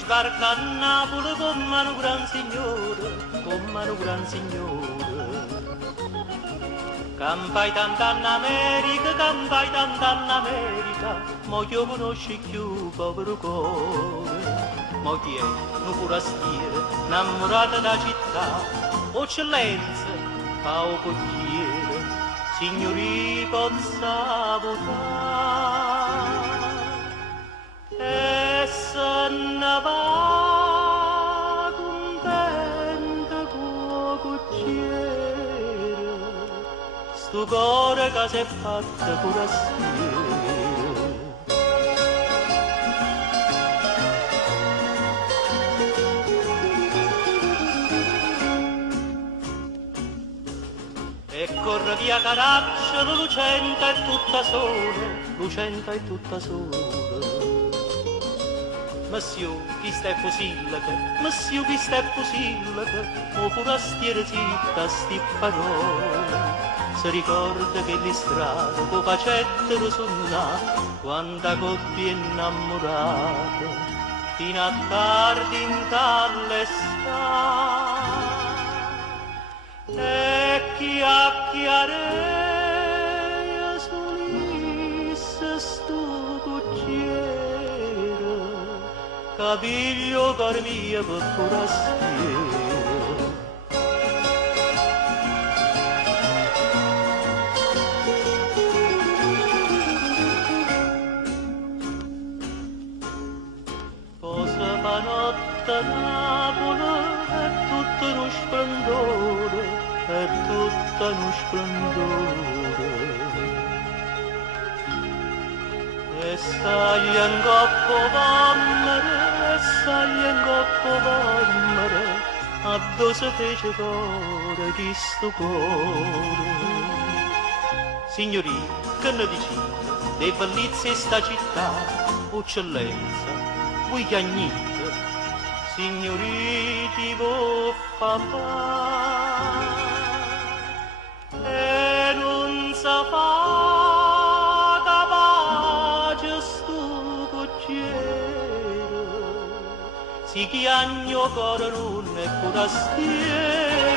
sbarca a Napoli come un gran signore, come un gran signore. Campai tanta in America, campai tanta in America, mo io conosci più povero cuore. Mo chi è? Un forastiere, innamorata da città, eccellenza, fa o cocchiere, signori pozza votare. E se ne va contenta con cocchiere, sto cuore che si è fatta forastiere. E corre via Caracciolo, lucente e tutta sola, lucente e tutta sola. Monsieur, chi sta fusillaca, monsieur, chi sta fusillaca, o forastiere zitta sti parole. Si ricorda che le strade po facettero suonare, quanta coppia innamorata, fino a tardi in tale sta. E chiacchierea solisse sto cucchiere, capiglio cor mio per forastiere. Cosa fa notte a Napoli è tutto uno splendore, è tutto uno splendore. E stai in coppo vammere, e stai in coppo vammere, addosso fece cuore di sto cuore. Signori, che ne dicite, dei bellezze sta città, eccellenza, voi chiagnite, signoriti vo papà, e non sa fa capace sto cocchiere, si chiagno coro non è forastiere.